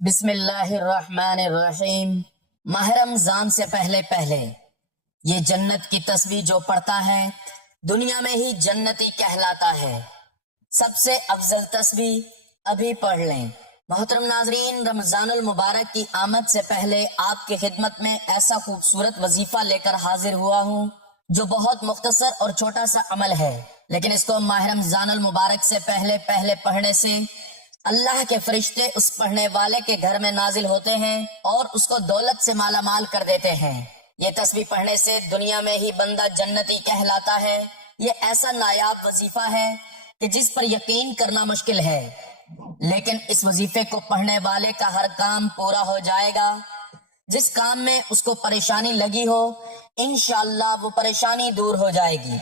بسم اللہ الرحمن الرحیم۔ ماہ رمضان سے پہلے پہلے یہ جنت کی تسبیح جو پڑھتا ہے دنیا میں ہی جنتی کہلاتا ہے۔ سب سے افضل تسبیح ابھی پڑھ لیں۔ محترم ناظرین، رمضان المبارک کی آمد سے پہلے آپ کی خدمت میں ایسا خوبصورت وظیفہ لے کر حاضر ہوا ہوں جو بہت مختصر اور چھوٹا سا عمل ہے، لیکن اس کو ماہ رمضان المبارک سے پہلے پہلے پڑھنے سے اللہ کے فرشتے اس پڑھنے والے کے گھر میں نازل ہوتے ہیں اور اس کو دولت سے مالا مال کر دیتے ہیں۔ یہ تسبیح پڑھنے سے دنیا میں ہی بندہ جنتی کہلاتا ہے۔ یہ ایسا نایاب وظیفہ ہے کہ جس پر یقین کرنا مشکل ہے، لیکن اس وظیفے کو پڑھنے والے کا ہر کام پورا ہو جائے گا۔ جس کام میں اس کو پریشانی لگی ہو انشاءاللہ وہ پریشانی دور ہو جائے گی،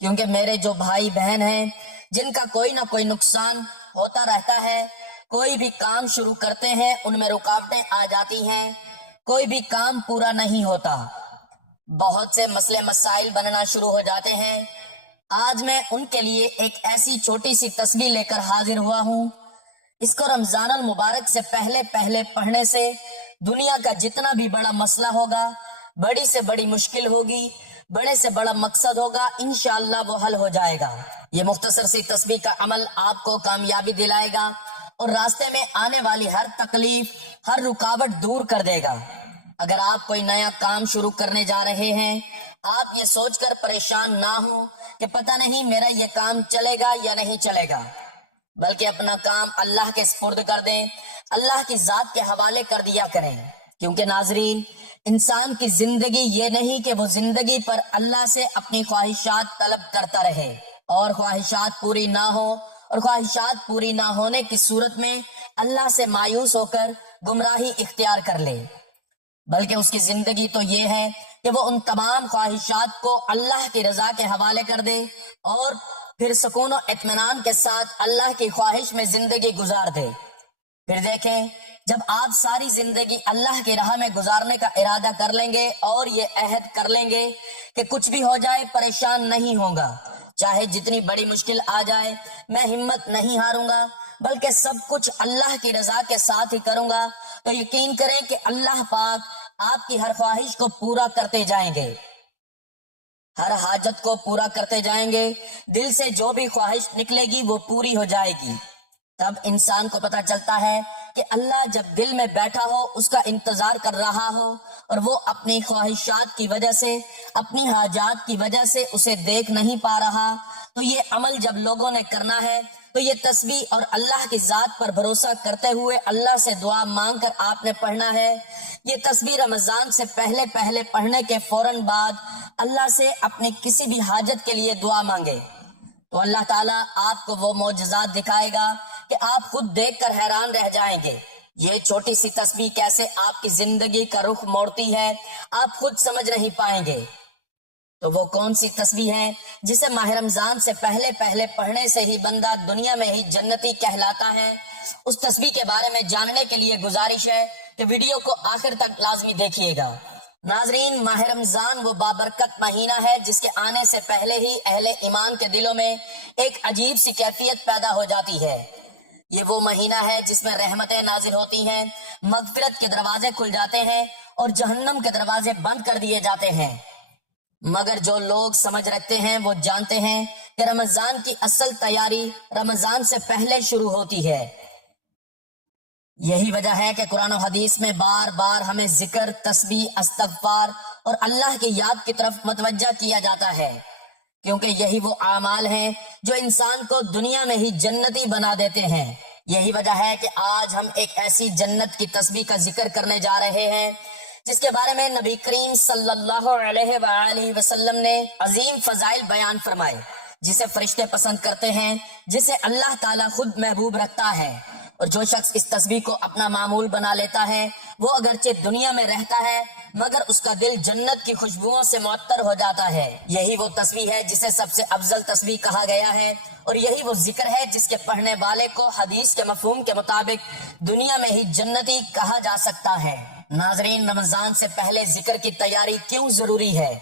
کیونکہ میرے جو بھائی بہن ہیں جن کا کوئی نہ کوئی نقصان ہوتا رہتا ہے، کوئی بھی کام شروع کرتے ہیں ان میں رکاوٹیں آ جاتی ہیں، کوئی بھی کام پورا نہیں ہوتا، بہت سے مسئلے مسائل بننا شروع ہو جاتے ہیں۔ آج میں ان کے لیے ایک ایسی چھوٹی سی تسبیح لے کر حاضر ہوا ہوں۔ اس کو رمضان المبارک سے پہلے پہلے پڑھنے سے دنیا کا جتنا بھی بڑا مسئلہ ہوگا، بڑی سے بڑی مشکل ہوگی، بڑے سے بڑا مقصد ہوگا، انشاءاللہ وہ حل ہو جائے گا۔ یہ مختصر سی تسبیح کا عمل آپ کو کامیابی دلائے گا اور راستے میں آنے والی ہر تکلیف، ہر رکاوٹ دور کر دے گا۔ اگر آپ کوئی نیا کام شروع کرنے جا رہے ہیں، آپ یہ سوچ کر پریشان نہ ہوں کہ پتہ نہیں میرا یہ کام چلے گا یا نہیں چلے گا، بلکہ اپنا کام اللہ کے سپرد کر دیں، اللہ کی ذات کے حوالے کر دیا کریں، کیونکہ ناظرین، انسان کی زندگی یہ نہیں کہ وہ زندگی پر اللہ سے اپنی خواہشات طلب کرتا رہے اور خواہشات پوری نہ ہو، اور خواہشات پوری نہ ہونے کی صورت میں اللہ سے مایوس ہو کر گمراہی اختیار کر لے، بلکہ اس کی زندگی تو یہ ہے کہ وہ ان تمام خواہشات کو اللہ کی رضا کے حوالے کر دے اور پھر سکون و اطمینان کے ساتھ اللہ کی خواہش میں زندگی گزار دے۔ پھر دیکھیں، جب آپ ساری زندگی اللہ کی راہ میں گزارنے کا ارادہ کر لیں گے اور یہ عہد کر لیں گے کہ کچھ بھی ہو جائے پریشان نہیں ہوگا، چاہے جتنی بڑی مشکل آ جائے میں ہمت نہیں ہاروں گا، بلکہ سب کچھ اللہ کی رضا کے ساتھ ہی کروں گا، تو یقین کریں کہ اللہ پاک آپ کی ہر خواہش کو پورا کرتے جائیں گے، ہر حاجت کو پورا کرتے جائیں گے۔ دل سے جو بھی خواہش نکلے گی وہ پوری ہو جائے گی۔ تب انسان کو پتہ چلتا ہے کہ اللہ جب دل میں بیٹھا ہو، اس کا انتظار کر رہا ہو، اور وہ اپنی خواہشات کی وجہ سے، اپنی حاجات کی وجہ سے اسے دیکھ نہیں پا رہا، تو یہ عمل جب لوگوں نے کرنا ہے تو یہ تسبیح اور اللہ کی ذات پر بھروسہ کرتے ہوئے اللہ سے دعا مانگ کر آپ نے پڑھنا ہے۔ یہ تسبیح رمضان سے پہلے پہلے پڑھنے کے فوراً بعد اللہ سے اپنی کسی بھی حاجت کے لیے دعا مانگے، تو اللہ تعالیٰ آپ کو وہ معجزات دکھائے گا کہ آپ خود دیکھ کر حیران رہ جائیں گے۔ یہ چھوٹی سی تسبیح کیسے آپ کی زندگی کا رخ موڑتی ہے آپ خود سمجھ نہیں پائیں گے۔ تو وہ کون سی تسبیح ہے جسے ماہ رمضان سے پہلے پہلے پڑھنے سے ہی بندہ دنیا میں ہی جنتی کہلاتا ہے؟ اس تسبیح کے بارے میں جاننے کے لیے گزارش ہے کہ ویڈیو کو آخر تک لازمی دیکھیے گا۔ ناظرین، ماہ رمضان وہ بابرکت مہینہ ہے جس کے آنے سے پہلے ہی اہل ایمان کے دلوں میں ایک عجیب سی کیفیت پیدا ہو جاتی ہے۔ یہ وہ مہینہ ہے جس میں رحمتیں نازل ہوتی ہیں، مغفرت کے دروازے کھل جاتے ہیں اور جہنم کے دروازے بند کر دیے جاتے ہیں۔ مگر جو لوگ سمجھ رکھتے ہیں وہ جانتے ہیں کہ رمضان کی اصل تیاری رمضان سے پہلے شروع ہوتی ہے۔ یہی وجہ ہے کہ قرآن و حدیث میں بار بار ہمیں ذکر، تسبیح، استغفار اور اللہ کی یاد کی طرف متوجہ کیا جاتا ہے، کیونکہ یہی وہ اعمال ہیں جو انسان کو دنیا میں ہی جنتی بنا دیتے ہیں۔ یہی وجہ ہے کہ آج ہم ایک ایسی جنت کی تسبیح کا ذکر کرنے جا رہے ہیں جس کے بارے میں نبی کریم صلی اللہ علیہ وآلہ وسلم نے عظیم فضائل بیان فرمائے، جسے فرشتے پسند کرتے ہیں، جسے اللہ تعالیٰ خود محبوب رکھتا ہے، اور جو شخص اس تسبیح کو اپنا معمول بنا لیتا ہے وہ اگرچہ دنیا میں رہتا ہے مگر اس کا دل جنت کی خوشبوؤں سے معطر ہو جاتا ہے۔ یہی وہ تسبیح ہے جسے سب سے افضل تسبیح کہا گیا ہے، اور یہی وہ ذکر ہے جس کے پڑھنے والے کو حدیث کے مفہوم کے مطابق دنیا میں ہی جنتی کہا جا سکتا ہے۔ ناظرین، رمضان سے پہلے ذکر کی تیاری کیوں ضروری ہے؟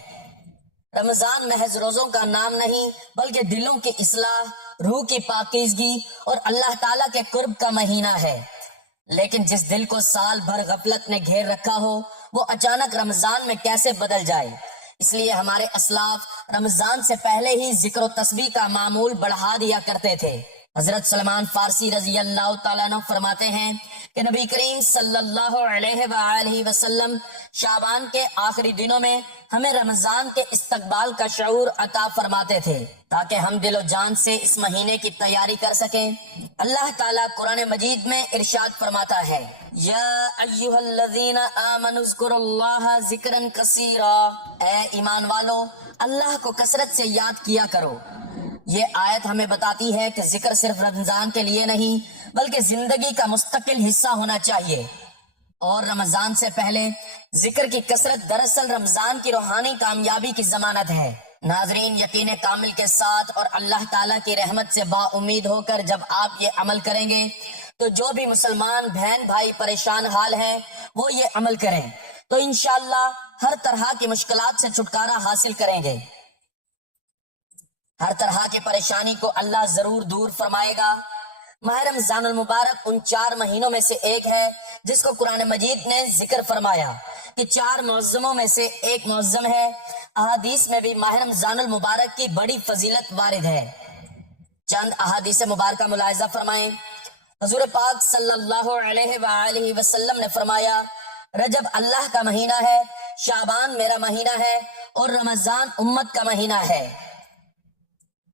رمضان محض روزوں کا نام نہیں بلکہ دلوں کی اصلاح، روح کی پاکیزگی اور اللہ تعالیٰ کے قرب کا مہینہ ہے۔ لیکن جس دل کو سال بھر غفلت نے گھیر رکھا ہو وہ اچانک رمضان میں کیسے بدل جائے؟ اس لیے ہمارے اسلاف رمضان سے پہلے ہی ذکر و تسبیح کا معمول بڑھا دیا کرتے تھے۔ حضرت سلمان فارسی رضی اللہ تعالیٰ عنہ فرماتے ہیں کہ نبی کریم صلی اللہ علیہ وآلہ وسلم شعبان کے آخری دنوں میں ہمیں رمضان کے استقبال کا شعور عطا فرماتے تھے تاکہ ہم دل و جان سے اس مہینے کی تیاری کر سکیں۔ اللہ تعالیٰ قرآن مجید میں ارشاد فرماتا ہے، یا ایھا الذین آمنوا اذکروا اللہ ذکرا کثیرا، اے ایمان والو اللہ کو کثرت سے یاد کیا کرو۔ یہ آیت ہمیں بتاتی ہے کہ ذکر صرف رمضان کے لیے نہیں بلکہ زندگی کا مستقل حصہ ہونا چاہیے، اور رمضان سے پہلے ذکر کی کثرت دراصل رمضان کی روحانی کامیابی کی ضمانت ہے۔ ناظرین، یقین کامل کے ساتھ اور اللہ تعالیٰ کی رحمت سے با امید ہو کر جب آپ یہ عمل کریں گے تو جو بھی مسلمان بہن بھائی پریشان حال ہیں وہ یہ عمل کریں تو انشاءاللہ ہر طرح کی مشکلات سے چھٹکارا حاصل کریں گے۔ ہر طرح کی پریشانی کو اللہ ضرور دور فرمائے گا۔ ماہ رمضان المبارک ان 4 مہینوں میں سے ایک ہے جس کو قرآن مجید نے ذکر فرمایا کہ 4 معظموں میں سے ایک معظم ہے۔ احادیث میں بھی ماہ رمضان المبارک کی بڑی فضیلت وارد ہے۔ چند احادیث مبارکہ ملاحظہ فرمائیں۔ حضور پاک صلی اللہ علیہ وآلہ وسلم نے فرمایا، رجب اللہ کا مہینہ ہے، شعبان میرا مہینہ ہے اور رمضان امت کا مہینہ ہے۔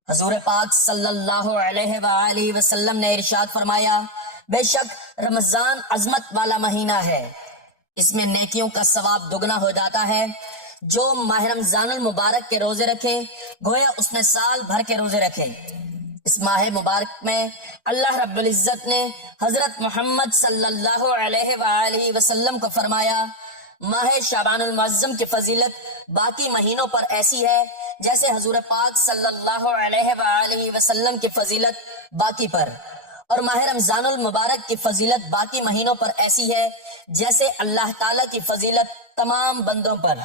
حضور پاک صلی اللہ علیہ وآلہ وسلم نے ارشاد فرمایا، بے شک رمضان عظمت والا مہینہ ہے، اس میں نیکیوں کا ثواب دگنا ہو جاتا ہے۔ جو ماہ رمضان المبارک کے روزے رکھے گویا اس نے سال بھر کے روزے رکھے۔ اس ماہ مبارک میں اللہ رب العزت نے حضرت محمد صلی اللہ علیہ وآلہ وسلم کو فرمایا، ماہ شعبان المعظم کی فضیلت باقی مہینوں پر ایسی ہے جیسے حضور پاک صلی اللہ علیہ وآلہ وسلم کی فضیلت باقی پر، اور ماہ رمضان المبارک کی فضیلت باقی مہینوں پر ایسی ہے جیسے اللہ تعالیٰ کی فضیلت تمام بندوں پر۔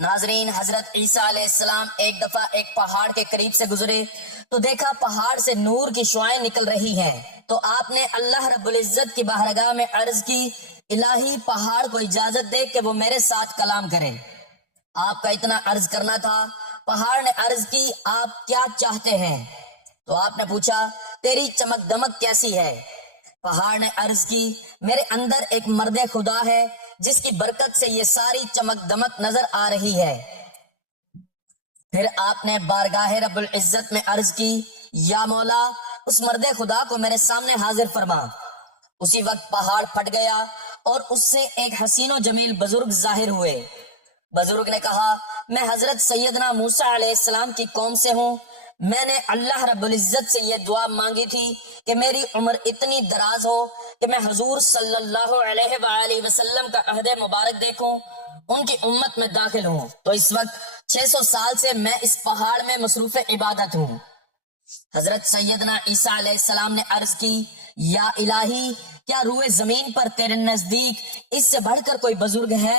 ناظرین، حضرت عیسیٰ علیہ السلام ایک دفعہ ایک پہاڑ کے قریب سے گزرے تو دیکھا پہاڑ سے نور کی شعائیں نکل رہی ہیں، تو آپ نے اللہ رب العزت کی بارگاہ میں عرض کی، الہی پہاڑ کو اجازت دے کہ وہ میرے ساتھ کلام کرے۔ آپ کا اتنا عرض کرنا تھا۔ پہاڑ نے عرض کی، آپ کیا چاہتے ہیں؟ تو آپ نے پوچھا، تیری چمک دمک کیسی ہے؟ پہاڑ نے عرض کی، میرے اندر ایک مرد خدا ہے جس کی برکت سے یہ ساری چمک دمک نظر آ رہی ہے۔ پھر آپ نے بارگاہ رب العزت میں عرض کی، یا مولا اس مرد خدا کو میرے سامنے حاضر فرما۔ اسی وقت پہاڑ پھٹ گیا اور اس سے ایک حسین و جمیل بزرگ ظاہر ہوئے۔ بزرگ نے کہا، میں حضرت سیدنا موسیٰ علیہ السلام کی قوم سے ہوں، میں نے اللہ رب العزت سے یہ دعا مانگی تھی کہ میری عمر اتنی دراز ہو کہ میں حضور صلی اللہ علیہ وآلہ وسلم کا عہد مبارک دیکھوں، ان کی امت میں داخل ہوں۔ تو اس وقت 600 سال سے میں اس پہاڑ میں مصروف عبادت ہوں۔ حضرت سیدنا عیسیٰ علیہ السلام نے عرض کی، یا الہی، کیا روئے زمین پر تیرے نزدیک اس سے بڑھ کر کوئی بزرگ ہے؟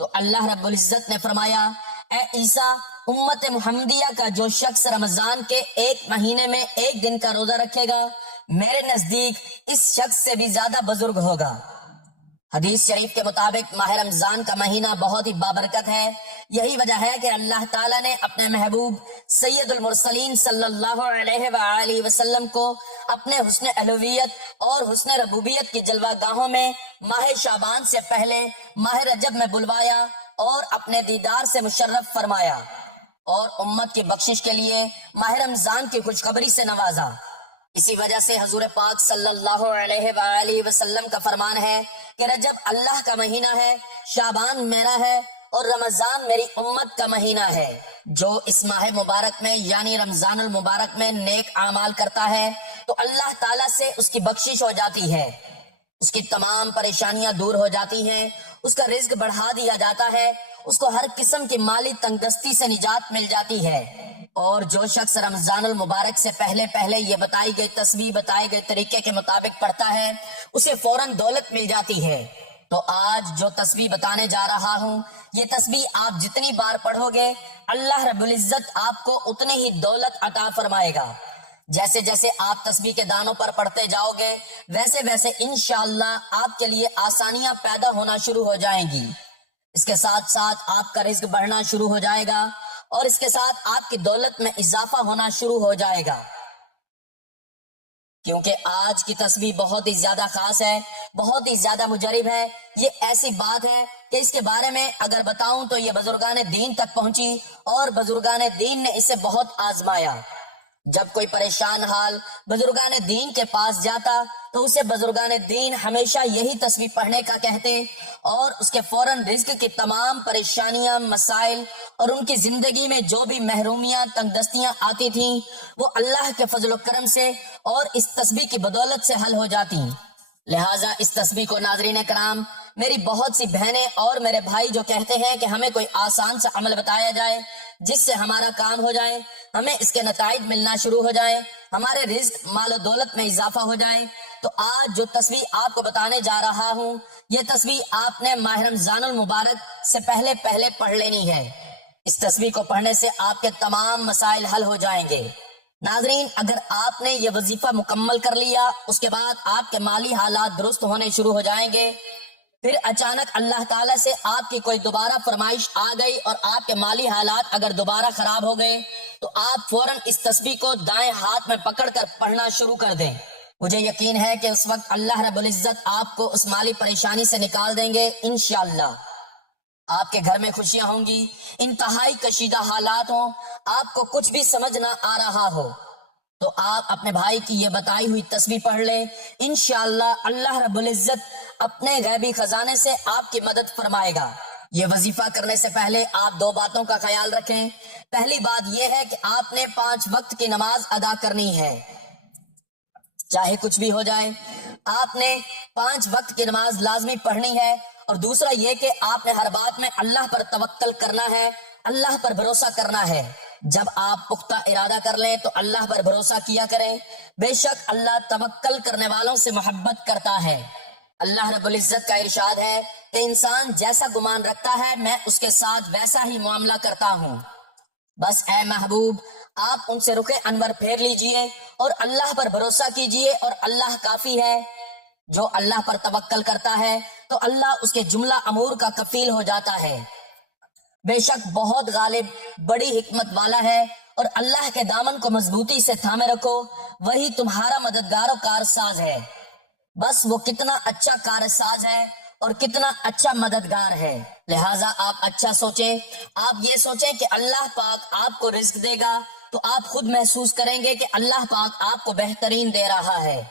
تو اللہ رب العزت نے فرمایا، اے عیسیٰ، امت محمدیہ کا جو شخص رمضان کے ایک مہینے میں ایک دن کا روزہ رکھے گا میرے نزدیک اس شخص سے بھی زیادہ بزرگ ہوگا۔ حدیث شریف کے مطابق ماہ رمضان کا مہینہ بہت ہی بابرکت ہے۔ یہی وجہ ہے کہ اللہ تعالیٰ نے اپنے محبوب سید المرسلین صلی اللہ علیہ وآلہ وسلم کو اپنے حسن الوہیت اور حسن ربوبیت کی جلوہ گاہوں میں ماہ شعبان سے پہلے ماہ رجب میں بلوایا اور اپنے دیدار سے مشرف فرمایا، اور امت کی بخشش کے لیے ماہ رمضان کی خوشخبری سے نوازا۔ اسی وجہ سے حضور پاک صلی اللہ علیہ وآلہ وسلم کا فرمان ہے کہ رجب اللہ کا مہینہ ہے، شعبان میرا ہے اور رمضان میری امت کا مہینہ ہے۔ جو اس ماہ مبارک میں یعنی رمضان المبارک میں نیک اعمال کرتا ہے تو اللہ تعالیٰ سے اس کی بخشش ہو جاتی ہے، اس کی تمام پریشانیاں دور ہو جاتی ہیں، اس کا رزق بڑھا دیا جاتا ہے، اس کو ہر قسم کی مالی تنگ دستی سے نجات مل جاتی ہے۔ اور جو شخص رمضان المبارک سے پہلے پہلے یہ بتائی گئی تسبیح بتائے گئے طریقے کے مطابق پڑھتا ہے اسے فوراً دولت مل جاتی ہے۔ تو آج جو تسبیح بتانے جا رہا ہوں، یہ تسبیح آپ جتنی بار پڑھو گے اللہ رب العزت آپ کو اتنی ہی دولت عطا فرمائے گا۔ جیسے جیسے آپ تسبیح کے دانوں پر پڑھتے جاؤ گے ویسے ویسے انشاءاللہ آپ کے لیے آسانیاں پیدا ہونا شروع ہو جائیں گی۔ اس کے ساتھ ساتھ آپ کا رزق بڑھنا شروع ہو جائے گا اور اس کے ساتھ آپ کی دولت میں اضافہ ہونا شروع ہو جائے گا، کیونکہ آج کی تسبیح بہت ہی زیادہ خاص ہے، بہت ہی زیادہ مجرب ہے۔ یہ ایسی بات ہے کہ اس کے بارے میں اگر بتاؤں تو یہ بزرگان دین تک پہنچی اور بزرگان دین نے اسے بہت آزمایا۔ جب کوئی پریشان حال بزرگان دین کے پاس جاتا تو اسے بزرگان دین ہمیشہ یہی تسبیح پڑھنے کا کہتے اور اس کے فوراً رزق کی تمام پریشانیاں، مسائل اور ان کی زندگی میں جو بھی محرومیاں، تنگ دستیاں آتی تھیں وہ اللہ کے فضل و کرم سے اور اس تسبیح کی بدولت سے حل ہو جاتی۔ لہٰذا اس تسبیح کو ناظرین کرام، میری بہت سی بہنیں اور میرے بھائی جو کہتے ہیں کہ ہمیں کوئی آسان سا عمل بتایا جائے جس سے ہمارا کام ہو جائے، ہمیں اس کے نتائج ملنا شروع ہو جائیں، ہمارے رزق، مال و دولت میں اضافہ ہو جائے، تو آج جو تسبیح آپ کو بتانے جا رہا ہوں یہ تسبیح آپ نے ماہ رمضان المبارک سے پہلے پڑھ لینی ہے۔ اس تسبیح کو پڑھنے سے آپ کے تمام مسائل حل ہو جائیں گے۔ ناظرین، اگر آپ نے یہ وظیفہ مکمل کر لیا اس کے بعد آپ کے مالی حالات درست ہونے شروع ہو جائیں گے۔ پھر اچانک اللہ تعالیٰ سے آپ کی کوئی دوبارہ فرمائش آ گئی اور آپ کے مالی حالات اگر دوبارہ خراب ہو گئے تو آپ فوراً اس تسبیح کو دائیں ہاتھ میں پکڑ کر پڑھنا شروع کر دیں۔ مجھے یقین ہے کہ اس وقت اللہ رب العزت آپ کو اس مالی پریشانی سے نکال دیں گے انشاءاللہ۔ آپ کے گھر میں خوشیاں ہوں گی، انتہائی کشیدہ حالات ہوں، آپ کو کچھ بھی سمجھ نہ آ رہا ہو تو آپ اپنے بھائی کی یہ بتائی ہوئی تسبیح پڑھ لیں، انشاءاللہ اللہ رب العزت اپنے غیبی خزانے سے آپ کی مدد فرمائے گا۔ یہ وظیفہ کرنے سے پہلے آپ دو باتوں کا خیال رکھیں۔ پہلی بات یہ ہے کہ آپ نے 5 وقت کی نماز ادا کرنی ہے، چاہے کچھ بھی ہو جائے، آپ نے 5 وقت کی نماز لازمی پڑھنی ہے۔ اور دوسرا یہ کہ آپ نے ہر بات میں اللہ پر توکل کرنا ہے، اللہ پر بھروسہ کرنا ہے۔ جب آپ پختہ ارادہ کر لیں تو اللہ پر بھروسہ کیا کریں، بے شک اللہ توکل کرنے والوں سے محبت کرتا ہے۔ اللہ رب العزت کا ارشاد ہے کہ انسان جیسا گمان رکھتا ہے میں اس کے ساتھ ویسا ہی معاملہ کرتا ہوں۔ بس اے محبوب، آپ ان سے رخ انور پھیر لیجئے اور اللہ پر بھروسہ کیجئے، اور اللہ کافی ہے۔ جو اللہ پر توکل کرتا ہے تو اللہ اس کے جملہ امور کا کفیل ہو جاتا ہے۔ بے شک بہت غالب، بڑی حکمت والا ہے، اور اللہ کے دامن کو مضبوطی سے تھامے رکھو، وہی تمہارا مددگار و کارساز ہے۔ بس وہ کتنا اچھا کارساز ہے اور کتنا اچھا مددگار ہے۔ لہٰذا آپ اچھا سوچیں، آپ یہ سوچیں کہ اللہ پاک آپ کو رزق دے گا تو آپ خود محسوس کریں گے کہ اللہ پاک آپ کو بہترین دے رہا ہے۔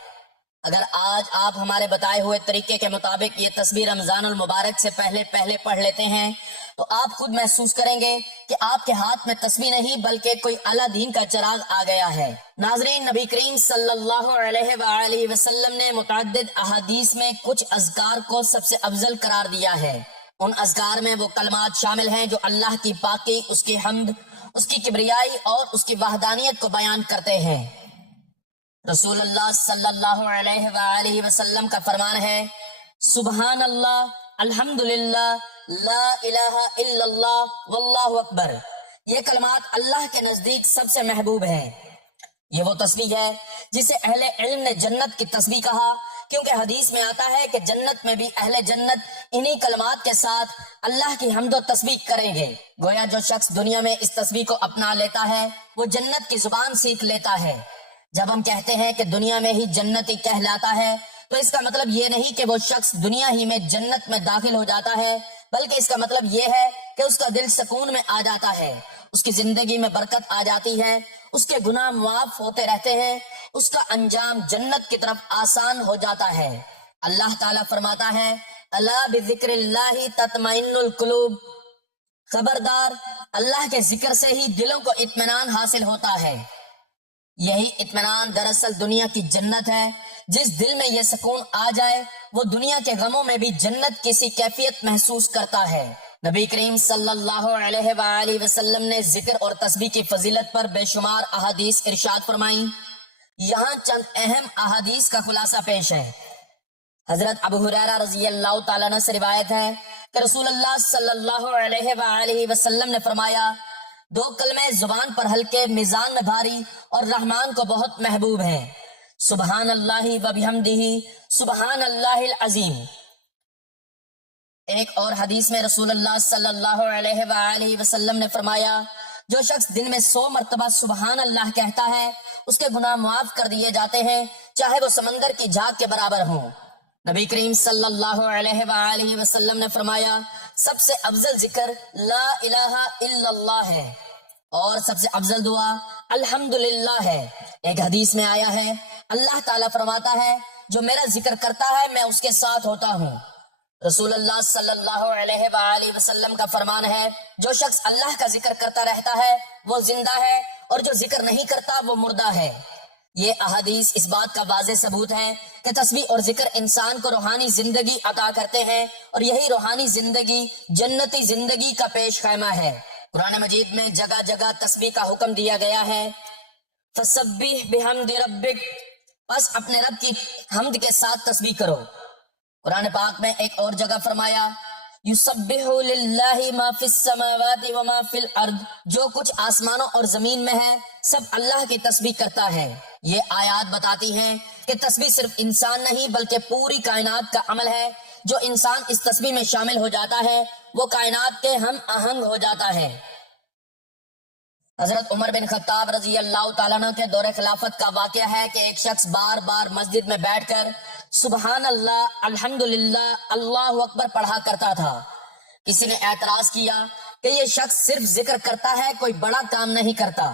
اگر آج آپ ہمارے بتائے ہوئے طریقے کے مطابق یہ تسبیح رمضان المبارک سے پہلے پڑھ لیتے ہیں تو آپ خود محسوس کریں گے کہ آپ کے ہاتھ میں تسبیح نہیں بلکہ کوئی اعلیٰ دین کا چراغ آ گیا ہے۔ ناظرین، نبی کریم صلی اللہ علیہ وآلہ وسلم نے متعدد احادیث میں کچھ اذکار کو سب سے افضل قرار دیا ہے۔ ان اذکار میں وہ کلمات شامل ہیں جو اللہ کی پاکی، اس کی حمد، اس کی کبریائی اور اس کی وحدانیت کو بیان کرتے ہیں۔ رسول اللہ صلی اللہ علیہ وآلہ وسلم کا فرمان ہے، سبحان اللہ، الحمدللہ، لا الہ الا اللہ، واللہ اکبر۔ یہ کلمات اللہ کے نزدیک سب سے محبوب ہیں۔ یہ وہ تسبیح ہے جسے اہل علم نے جنت کی تسبیح کہا، کیونکہ حدیث میں آتا ہے کہ جنت میں بھی اہل جنت انہی کلمات کے ساتھ اللہ کی حمد و تسبیح کریں گے۔ گویا جو شخص دنیا میں اس تسبیح کو اپنا لیتا ہے وہ جنت کی زبان سیکھ لیتا ہے۔ جب ہم کہتے ہیں کہ دنیا میں ہی جنتی کہلاتا ہے تو اس کا مطلب یہ نہیں کہ وہ شخص دنیا ہی میں جنت میں داخل ہو جاتا ہے، بلکہ اس کا مطلب یہ ہے کہ اس کا دل سکون میں آ جاتا ہے، اس کی زندگی میں برکت آ جاتی ہے، اس کے گناہ معاف ہوتے رہتے ہیں، اس کا انجام جنت کی طرف آسان ہو جاتا ہے۔ اللہ تعالیٰ فرماتا ہے، الا بذکر اللہ تطمئن القلوب، خبردار، اللہ کے ذکر سے ہی دلوں کو اطمینان حاصل ہوتا ہے۔ یہی اطمینان دراصل دنیا کی جنت ہے۔ جس دل میں یہ سکون آ جائے وہ دنیا کے غموں میں بھی جنت کی سی کیفیت محسوس کرتا ہے۔ نبی کریم صلی اللہ علیہ وآلہ وسلم نے ذکر اور تسبیح کی فضیلت پر بے شمار احادیث ارشاد فرمائیں۔ یہاں چند اہم احادیث کا خلاصہ پیش ہے۔ حضرت ابو ہریرہ رضی اللہ تعالیٰ عنہ سے روایت ہے کہ رسول اللہ صلی اللہ علیہ وآلہ وسلم نے فرمایا، دو کلمے زبان پر ہلکے، میزان میں بھاری اور رحمان کو بہت محبوب ہیں۔ سبحان اللہ و بحمدہ، سبحان اللہ العظیم۔ ایک اور حدیث میں رسول اللہ صلی اللہ علیہ وآلہ وسلم نے فرمایا، جو شخص دن میں 100 مرتبہ سبحان اللہ کہتا ہے اس کے گناہ معاف کر دیے جاتے ہیں، چاہے وہ سمندر کی جھاگ کے برابر ہوں۔ نبی کریم صلی اللہ علیہ وآلہ وسلم نے فرمایا، سب سے افضل ذکر لا الہ الا اللہ ہے اور سب سے افضل دعا الحمدللہ ہے۔ ایک حدیث میں آیا ہے، اللہ تعالیٰ فرماتا ہے، جو میرا ذکر کرتا ہے میں اس کے ساتھ ہوتا ہوں۔ رسول اللہ صلی اللہ علیہ وآلہ وسلم کا فرمان ہے، جو شخص اللہ کا ذکر کرتا رہتا ہے وہ زندہ ہے، اور جو ذکر نہیں کرتا وہ مردہ ہے۔ یہ احادیث اس بات کا واضح ثبوت ہے کہ تسبیح اور ذکر انسان کو روحانی زندگی عطا کرتے ہیں، اور یہی روحانی زندگی جنتی زندگی کا پیش خیمہ ہے۔ قرآن مجید میں جگہ جگہ تسبیح کا حکم دیا گیا ہے، فسبح بحمد ربک، بس اپنے رب کی حمد کے ساتھ تسبیح کرو۔ قرآن پاک میں ایک اور جگہ فرمایا، یسبح للہ ما فی السماوات وما فی الارض، جو کچھ آسمانوں اور زمین میں ہے سب اللہ کی تسبیح کرتا ہے۔ یہ آیات بتاتی ہیں کہ تسبیح صرف انسان نہیں بلکہ پوری کائنات کا عمل ہے۔ جو انسان اس تسبیح میں شامل ہو جاتا ہے وہ کائنات کے ہم آہنگ ہو جاتا ہے۔ حضرت عمر بن خطاب رضی اللہ تعالیٰ عنہ کے دور خلافت کا واقعہ ہے کہ ایک شخص بار بار مسجد میں بیٹھ کر سبحان اللہ، الحمدللہ، اللہ اکبر پڑھا کرتا تھا۔ کسی نے اعتراض کیا کہ یہ شخص صرف ذکر کرتا ہے، کوئی بڑا کام نہیں کرتا۔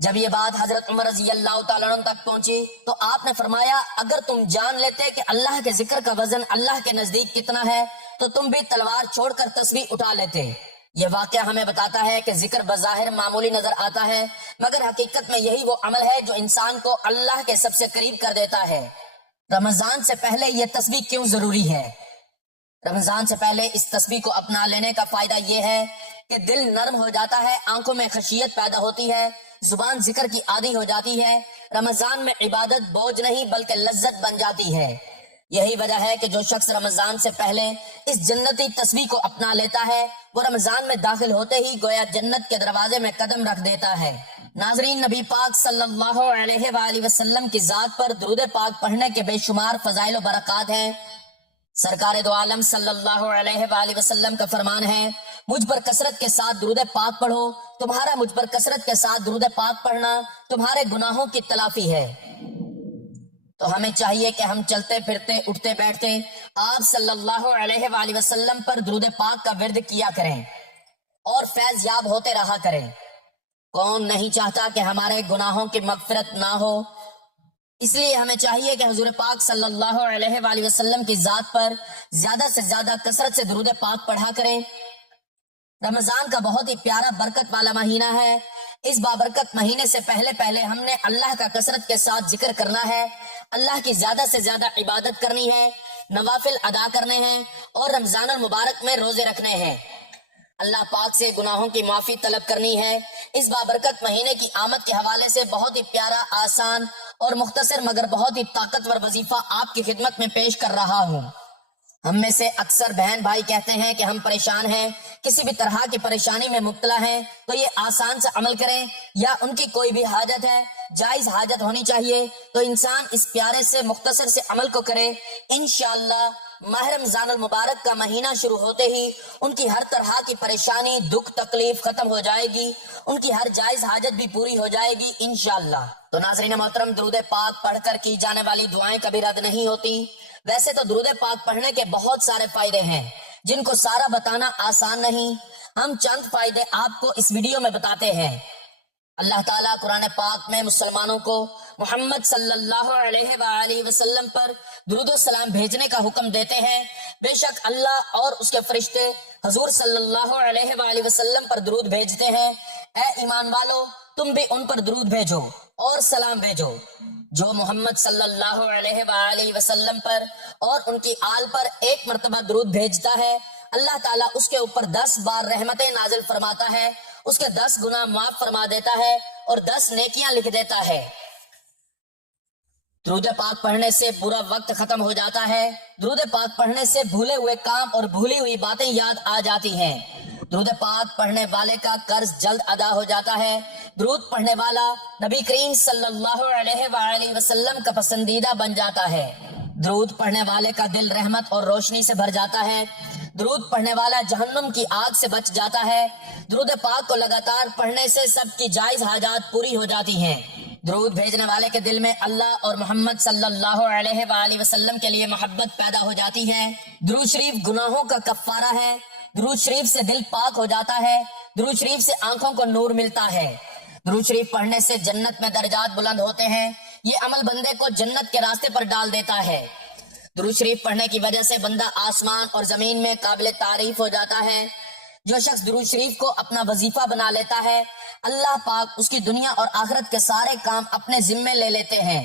جب یہ بات حضرت عمر رضی اللہ تعالیٰ عنہ تک پہنچی تو آپ نے فرمایا، اگر تم جان لیتے کہ اللہ کے ذکر کا وزن اللہ کے نزدیک کتنا ہے تو تم بھی تلوار چھوڑ کر تسبیح اٹھا لیتے۔ یہ واقعہ ہمیں بتاتا ہے کہ ذکر بظاہر معمولی نظر آتا ہے، مگر حقیقت میں یہی وہ عمل ہے جو انسان کو اللہ کے سب سے قریب کر دیتا ہے۔ رمضان سے پہلے یہ تسبیح کیوں ضروری ہے؟ رمضان سے پہلے اس تسبیح کو اپنا لینے کا فائدہ یہ ہے کہ دل نرم ہو جاتا ہے، آنکھوں میں خشیت پیدا ہوتی ہے، زبان ذکر کی عادی ہو جاتی ہے۔ رمضان میں عبادت بوجھ نہیں بلکہ لذت بن جاتی ہے۔ یہی وجہ ہے کہ جو شخص رمضان سے پہلے اس جنتی تسبیح کو اپنا لیتا ہے وہ رمضان میں داخل ہوتے ہی گویا جنت کے دروازے میں قدم رکھ دیتا ہے۔ ناظرین، نبی پاک صلی اللہ علیہ وآلہ وسلم کی ذات پر درود پاک پڑھنے کے بے شمار فضائل و برکات ہیں۔ سرکار دو عالم صلی اللہ علیہ وآلہ وسلم کا فرمان ہے، مجھ پر کثرت کے ساتھ درود پاک پڑھو، تمہارا مجھ پر کثرت کے ساتھ درود پاک پڑھنا تمہارے گناہوں کی تلافی ہے۔ تو ہمیں چاہیے کہ ہم چلتے پھرتے اٹھتے بیٹھتے آپ صلی اللہ علیہ وآلہ وسلم پر درود پاک کا ورد کیا کریں اور فیض یاب ہوتے رہا کریں۔ کون نہیں چاہتا کہ ہمارے گناہوں کی مغفرت نہ ہو؟ اس لیے ہمیں چاہیے کہ حضور پاک صلی اللہ علیہ وآلہ وسلم کی ذات پر زیادہ سے زیادہ کثرت سے درود پاک پڑھا کریں۔ رمضان کا بہت ہی پیارا برکت والا مہینہ ہے۔ اس بابرکت مہینے سے پہلے ہم نے اللہ کا کثرت کے ساتھ ذکر کرنا ہے، اللہ کی زیادہ سے زیادہ عبادت کرنی ہے، نوافل ادا کرنے ہیں اور رمضان المبارک میں روزے رکھنے ہیں۔ اللہ پاک سے گناہوں کی معافی طلب کرنی ہے۔ اس بابرکت مہینے کی آمد کے حوالے سے بہت ہی پیارا، آسان اور مختصر مگر بہت ہی طاقتور وظیفہ آپ کی خدمت میں پیش کر رہا ہوں۔ ہم میں سے اکثر بہن بھائی کہتے ہیں کہ ہم پریشان ہیں، کسی بھی طرح کی پریشانی میں مبتلا ہیں، تو یہ آسان سے عمل کریں، یا ان کی کوئی بھی حاجت ہے، جائز حاجت ہونی چاہیے تو انسان اس پیارے سے مختصر سے عمل کو کرے۔ انشاءاللہ ماہ رمضان المبارک کا مہینہ شروع ہوتے ہی ان کی ہر طرح کی پریشانی، دکھ، تکلیف ختم ہو جائے گی، ان کی ہر جائز حاجت بھی پوری ہو جائے گی انشاءاللہ۔ تو ناظرین محترم، درود پاک پڑھ کر کی جانے والی دعائیں کبھی رد نہیں ہوتی۔ ویسے تو درود پاک پڑھنے کے بہت سارے فائدے ہیں جن کو سارا بتانا آسان نہیں، ہم چند فائدے آپ کو اس ویڈیو میں بتاتے ہیں۔ اللہ تعالیٰ قرآن پاک میں مسلمانوں کو محمد صلی اللہ علیہ وآلہ وسلم پر درود و سلام بھیجنے کا حکم دیتے ہیں۔ بے شک اللہ اور اس کے فرشتے حضور صلی اللہ علیہ وآلہ وسلم پر درود بھیجتے ہیں۔ اے ایمان والو، تم بھی ان پر درود بھیجو اور سلام بھیجو۔ جو محمد صلی اللہ علیہ وآلہ وسلم پر اور ان کی آل پر ایک مرتبہ درود بھیجتا ہے، اللہ تعالیٰ اس کے اوپر 10 بار رحمتیں نازل فرماتا ہے، اس کے 10 گناہ معاف فرما دیتا ہے اور 10 نیکیاں لکھ دیتا ہے۔ درود پاک پڑھنے سے برا وقت ختم ہو جاتا ہے۔ درود پاک پڑھنے سے بھولے ہوئے کام اور بھولی ہوئی باتیں یاد آ جاتی ہیں۔ درود پاک پڑھنے والے کا قرض جلد ادا ہو جاتا ہے۔ درود پڑھنے والا نبی کریم صلی اللہ علیہ وآلہ وسلم کا پسندیدہ بن جاتا ہے۔ درود پڑھنے والے کا دل رحمت اور روشنی سے بھر جاتا ہے۔ درود پڑھنے والا جہنم کی آگ سے بچ جاتا ہے۔ درود پاک کو لگاتار پڑھنے سے سب کی جائز حاجات پوری ہو جاتی ہیں۔ درود بھیجنے والے کے دل میں اللہ اور محمد صلی اللہ علیہ وآلہ وسلم کے لیے محبت پیدا ہو جاتی ہے۔ درود شریف گناہوں کا کفارہ ہے۔ درود شریف سے دل پاک ہو جاتا ہے۔ درود شریف سے آنکھوں کو نور ملتا ہے۔ درود شریف پڑھنے سے جنت میں درجات بلند ہوتے ہیں۔ یہ عمل بندے کو جنت کے راستے پر ڈال دیتا ہے۔ درود شریف پڑھنے کی وجہ سے بندہ آسمان اور زمین میں قابل تعریف ہو جاتا ہے۔ جو شخص درود شریف کو اپنا وظیفہ بنا لیتا ہے، اللہ پاک اس کی دنیا اور آخرت کے سارے کام اپنے ذمے لے لیتے ہیں۔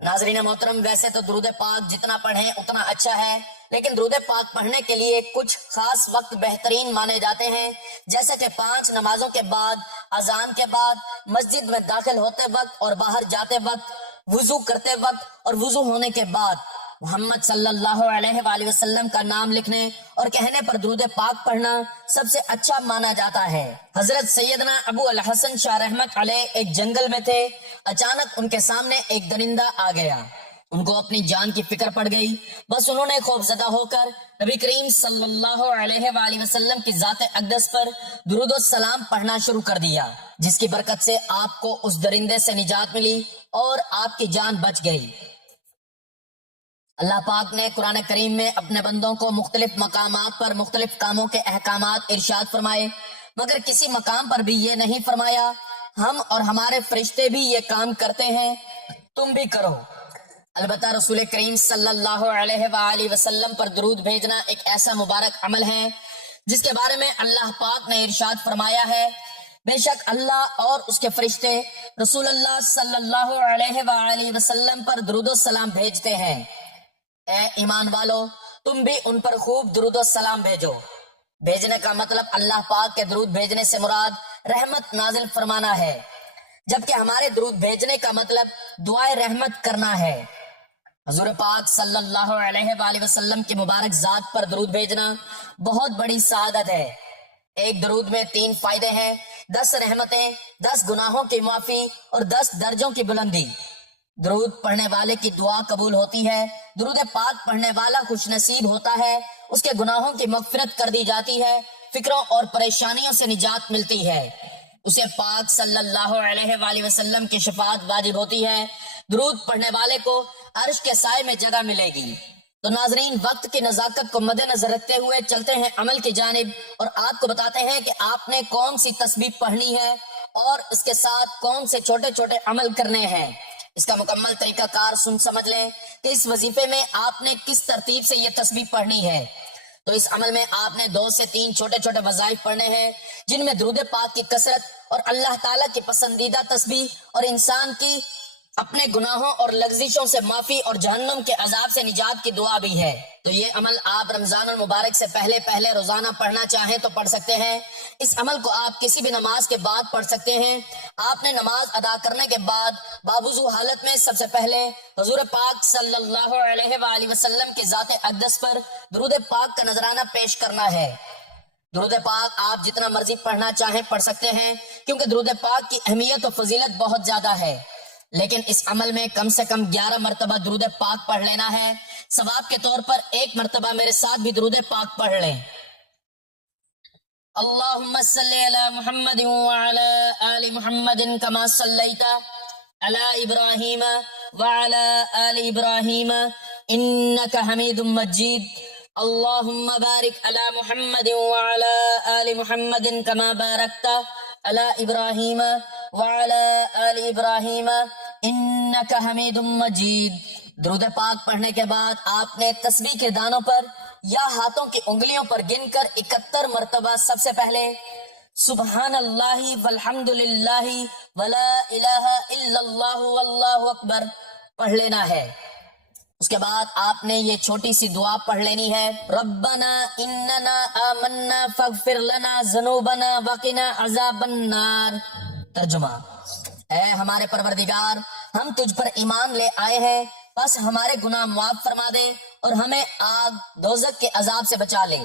ناظرین محترم، ویسے تو درود پاک جتنا پڑھیں اتنا اچھا ہے، لیکن درود پاک پڑھنے کے لیے کچھ خاص وقت بہترین مانے جاتے ہیں، جیسے کہ 5 نمازوں کے بعد، اذان کے بعد، مسجد میں داخل ہوتے وقت اور باہر جاتے وقت، وضو کرتے وقت اور وضو ہونے کے بعد محمد صلی اللہ علیہ وآلہ وسلم کا نام لکھنے اور کہنے پر درود پاک پڑھنا سب سے اچھا مانا جاتا ہے۔ حضرت سیدنا ابو الحسن شاہ رحمت علیہ ایک جنگل میں تھے۔ اچانک ان کے سامنے ایک درندہ آ گیا۔ ان کو اپنی جان کی فکر پڑ گئی۔ بس انہوں نے خوف زدہ ہو کر نبی کریم صلی اللہ علیہ وآلہ وسلم کی ذات اقدس پر درود و سلام پڑھنا شروع کر دیا، جس کی برکت سے آپ کو اس درندے سے نجات ملی اور آپ کی جان بچ گئی۔ اللہ پاک نے قرآن کریم میں اپنے بندوں کو مختلف مقامات پر مختلف کاموں کے احکامات ارشاد فرمائے، مگر کسی مقام پر بھی یہ نہیں فرمایا ہم اور ہمارے فرشتے بھی یہ کام کرتے ہیں، تم بھی کرو۔ البتہ رسول کریم صلی اللہ علیہ وآلہ وسلم پر درود بھیجنا ایک ایسا مبارک عمل ہے جس کے بارے میں اللہ پاک نے ارشاد فرمایا ہے، بے شک اللہ اور اس کے فرشتے رسول اللہ صلی اللہ علیہ وآلہ وسلم پر درود و سلام بھیجتے ہیں۔ اے ایمان والو، تم بھی ان پر خوب درود و سلام بھیجو۔ بھیجنے کا مطلب اللہ پاک کے درود بھیجنے سے مراد رحمت نازل فرمانا ہے، جبکہ ہمارے درود بھیجنے کا مطلب دعائے رحمت کرنا ہے۔ حضور پاک صلی اللہ علیہ وآلہ وسلم کی مبارک ذات پر درود بھیجنا بہت بڑی سعادت ہے۔ ایک درود میں 3 فائدے ہیں: 10 رحمتیں، 10 گناہوں کی معافی اور 10 درجوں کی بلندی۔ درود پڑھنے والے کی دعا قبول ہوتی ہے۔ درود پاک پڑھنے والا خوش نصیب ہوتا ہے، اس کے گناہوں کی مغفرت کر دی جاتی ہے، فکروں اور پریشانیوں سے نجات ملتی ہے، اسے پاک صلی اللہ علیہ وآلہ وسلم کی شفاعت واجب ہوتی ہے، درود پڑھنے والے کو عرش کے سائے میں جگہ ملے گی۔ تو ناظرین، وقت کی نزاکت کو مد نظر رکھتے ہوئے چلتے ہیں عمل کی جانب، اور آپ کو بتاتے ہیں کہ آپ نے کون سی تسبیح پڑھنی ہے اور اس کے ساتھ کون سے چھوٹے چھوٹے عمل کرنے ہیں۔ اس کا مکمل طریقہ کار سن سمجھ لیں کہ اس وظیفے میں آپ نے کس ترتیب سے یہ تسبیح پڑھنی ہے۔ تو اس عمل میں آپ نے 2 سے 3 چھوٹے چھوٹے وظائف پڑھنے ہیں، جن میں درود پاک کی کثرت اور اللہ تعالیٰ کی پسندیدہ تسبیح اور انسان کی اپنے گناہوں اور لغزشوں سے معافی اور جہنم کے عذاب سے نجات کی دعا بھی ہے۔ تو یہ عمل آپ رمضان المبارک سے پہلے روزانہ پڑھنا چاہیں تو پڑھ سکتے ہیں۔ اس عمل کو آپ کسی بھی نماز کے بعد پڑھ سکتے ہیں۔ آپ نے نماز ادا کرنے کے بعد باوضو حالت میں سب سے پہلے حضور پاک صلی اللہ علیہ وآلہ وسلم کی ذات اقدس پر درود پاک کا نذرانہ پیش کرنا ہے۔ درود پاک آپ جتنا مرضی پڑھنا چاہیں پڑھ سکتے ہیں، کیونکہ درود پاک کی اہمیت و فضیلت بہت زیادہ ہے، لیکن اس عمل میں کم سے کم 11 مرتبہ درود پاک پڑھ لینا ہے۔ ثواب کے طور پر 1 مرتبہ میرے ساتھ بھی درود پاک پڑھ لیں۔ اللہم صلی علی محمد وعلی آل محمد کما صلیت علی ابراہیم وعلی آل ابراہیم انک حمید مجید۔ اللہم بارک علی محمد وعلی آل محمد کما بارکت علی ابراہیم وعلی آل ابراہیم انک حمید مجید۔ درود پاک پڑھنے کے بعد آپ نے تسبیح کے دانوں پر یا ہاتھوں کی انگلیوں پر گن کر 71 مرتبہ سب سے پہلے سبحان اللہ والحمد للہ ولا الہ الا اللہ واللہ اکبر پڑھ لینا ہے۔ اس کے بعد آپ نے یہ چھوٹی سی دعا پڑھ لینی ہے، ربنا اننا آمنا فاغفر لنا ذنوبنا وقنا عذاب النار۔ ترجمہ: اے ہمارے پروردگار، ہم تجھ پر ایمان لے آئے ہیں، بس ہمارے گناہ معاف فرما دے اور ہمیں آگ دوزخ کے عذاب سے بچا لے۔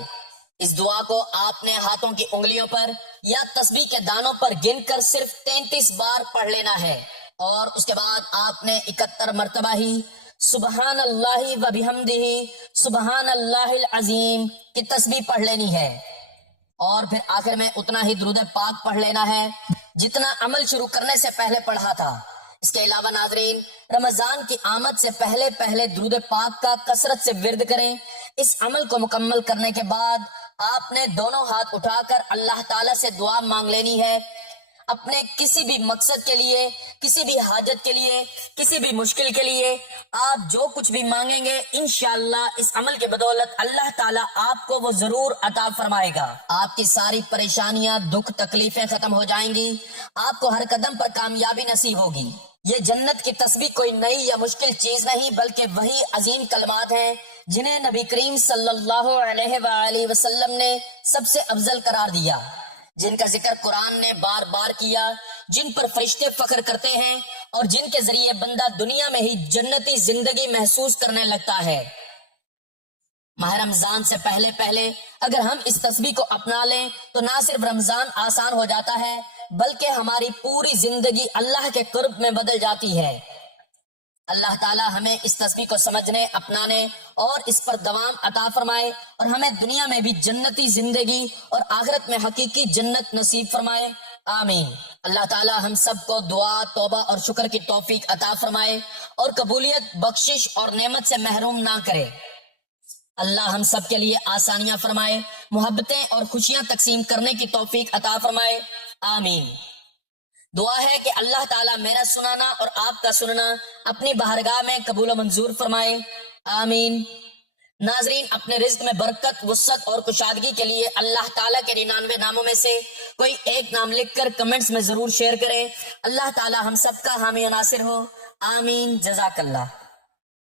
اس دعا کو آپ نے ہاتھوں کی انگلیوں پر یا تسبیح کے دانوں پر گن کر صرف 33 بار پڑھ لینا ہے، اور اس کے بعد آپ نے 71 مرتبہ ہی سبحان اللہ و بحمدہ سبحان اللہ العظیم کی تسبیح پڑھ لینی ہے، اور پھر آخر میں اتنا ہی درود پاک پڑھ لینا ہے جتنا عمل شروع کرنے سے پہلے پڑھا تھا۔ اس کے علاوہ ناظرین، رمضان کی آمد سے پہلے پہلے درود پاک کا کثرت سے ورد کریں۔ اس عمل کو مکمل کرنے کے بعد آپ نے دونوں ہاتھ اٹھا کر اللہ تعالیٰ سے دعا مانگ لینی ہے، اپنے کسی بھی مقصد کے لیے، کسی بھی حاجت کے لیے، کسی بھی مشکل کے لیے۔ آپ جو کچھ بھی مانگیں گے انشاءاللہ اس عمل کے بدولت اللہ تعالیٰ آپ کو وہ ضرور عطا فرمائے گا۔ آپ کی ساری پریشانیاں، دکھ، تکلیفیں ختم ہو جائیں گی، آپ کو ہر قدم پر کامیابی نصیب ہوگی۔ یہ جنت کی تسبیح کوئی نئی یا مشکل چیز نہیں، بلکہ وہی عظیم کلمات ہیں جنہیں نبی کریم صلی اللہ علیہ وآلہ وسلم نے سب سے افضل قرار دیا، جن کا ذکر قرآن نے بار بار کیا، جن پر فرشتے فخر کرتے ہیں، اور جن کے ذریعے بندہ دنیا میں ہی جنتی زندگی محسوس کرنے لگتا ہے۔ ماہ رمضان سے پہلے پہلے اگر ہم اس تسبیح کو اپنا لیں تو نہ صرف رمضان آسان ہو جاتا ہے، بلکہ ہماری پوری زندگی اللہ کے قرب میں بدل جاتی ہے۔ اللہ تعالی ہمیں اس تسبیح کو سمجھنے، اپنانے اور اس پر دوام عطا فرمائے، اور ہمیں دنیا میں بھی جنتی زندگی اور آخرت میں حقیقی جنت نصیب فرمائے، آمین۔ اللہ تعالی ہم سب کو دعا، توبہ اور شکر کی توفیق عطا فرمائے، اور قبولیت، بخشش اور نعمت سے محروم نہ کرے۔ اللہ ہم سب کے لیے آسانیاں فرمائے، محبتیں اور خوشیاں تقسیم کرنے کی توفیق عطا فرمائے، آمین۔ دعا ہے کہ اللہ تعالیٰ میرا سنانا اور آپ کا سننا اپنی بارگاہ میں قبول و منظور فرمائے، آمین۔ ناظرین، اپنے رزق میں برکت، وسعت اور کشادگی کے لیے اللہ تعالیٰ کے 99 ناموں میں سے کوئی ایک نام لکھ کر کمنٹس میں ضرور شیئر کریں۔ اللہ تعالیٰ ہم سب کا حامی و ناصر ہو، آمین۔ جزاک اللہ۔